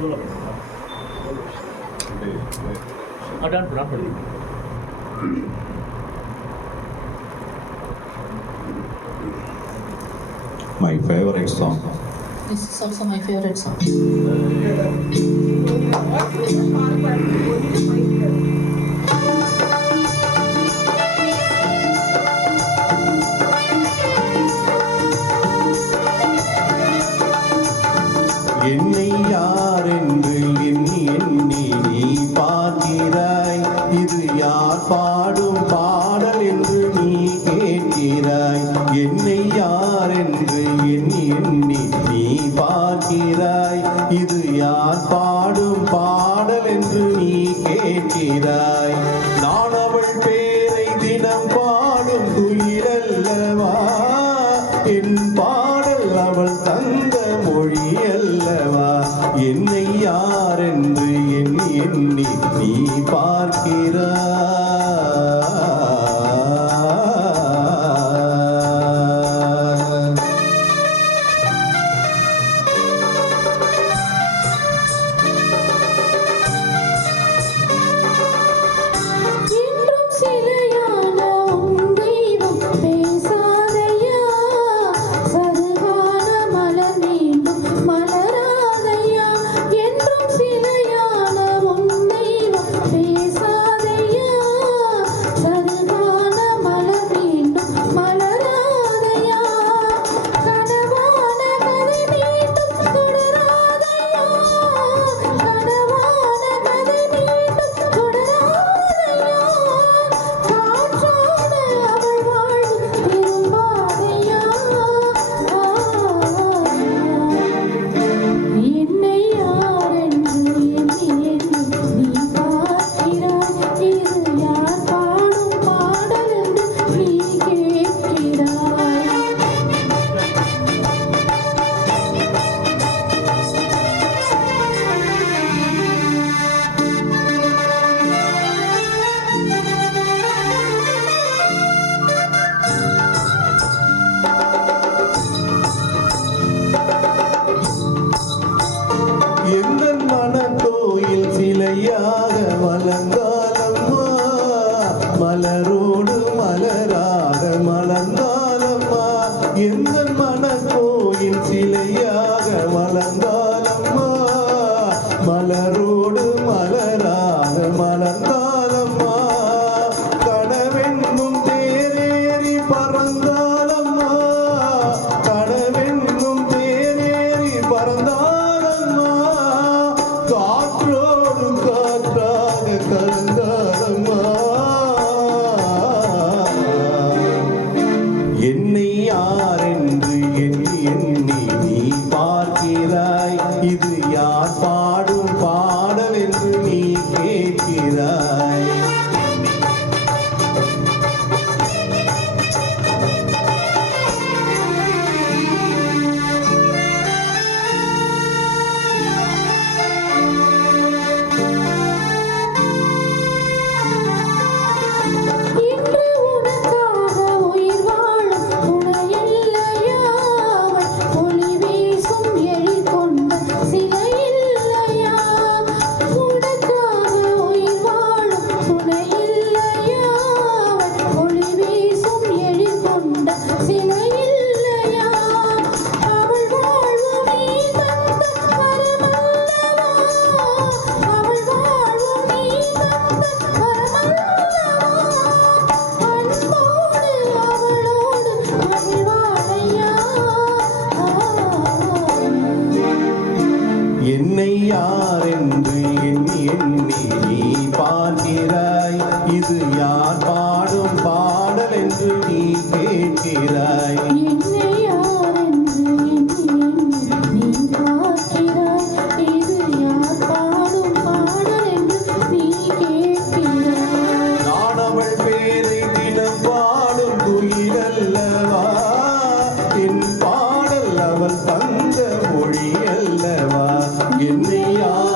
My favorite song. This is also my favorite song. என்னை யார் என்று எண்ணி எண்ணி நீ பார்க்கிறாய், இது யார் பாடும் பாடல் என்று நீ கேட்கிறாய். என்னை யார் என்று எண்ணி எண்ணி நீ பார்க்கிறாய், இது யார் பாடும் பாடல் என்று நீ கேட்கிறாய். நான் அவள் பேரை தினம் பாடும் குயிலல்லவா, என் பாடல் அவள் தந்த மொழி அல்லவா. என்னை யார் என்று எண்ணி எண்ணி நீ பார்க்கிறாய். எந்தன் மனக்கோயில் சிலையாக வளர்ந்தாலம்மா, மலரோடு மலராக மலர்ந்தாலம்மா. எந்தன் மனக்கோயில் சிலையாக வளர்ந்தாலம்மா, மலரோடு மலராக மலர்ந்தாலம்மா. கனவென்னும் தேரேறி பறந்தாலம்மா, கனவென்னும் தேரேறி பறந்தாலம்மா. காற்றோடு காற்றாக கலந்தாலம்மா. என்னை யார் என்று எண்ணி எண்ணி நீ பார்க்கிறாய், இது யார் பாடும் பாடல் என்று நீ கேட்கிறாய். என்னை யார் என்று எண்ணி எண்ணி நீ பார்க்கிறாய், இது யார் பாடும் பாடல் என்று நீ கேட்கிறாய். என்னை யார் என்று எண்ணி நீ பார்க்கிறாய், இது யார் பாடும் பாடல் என்று நீ கேட்கிறாய். நான் அவள் பேரை தினம் பாடும் குயிலல்லவா, என் பாடல் அவள் தந்த மொழி அல்லவா. என்னை யார்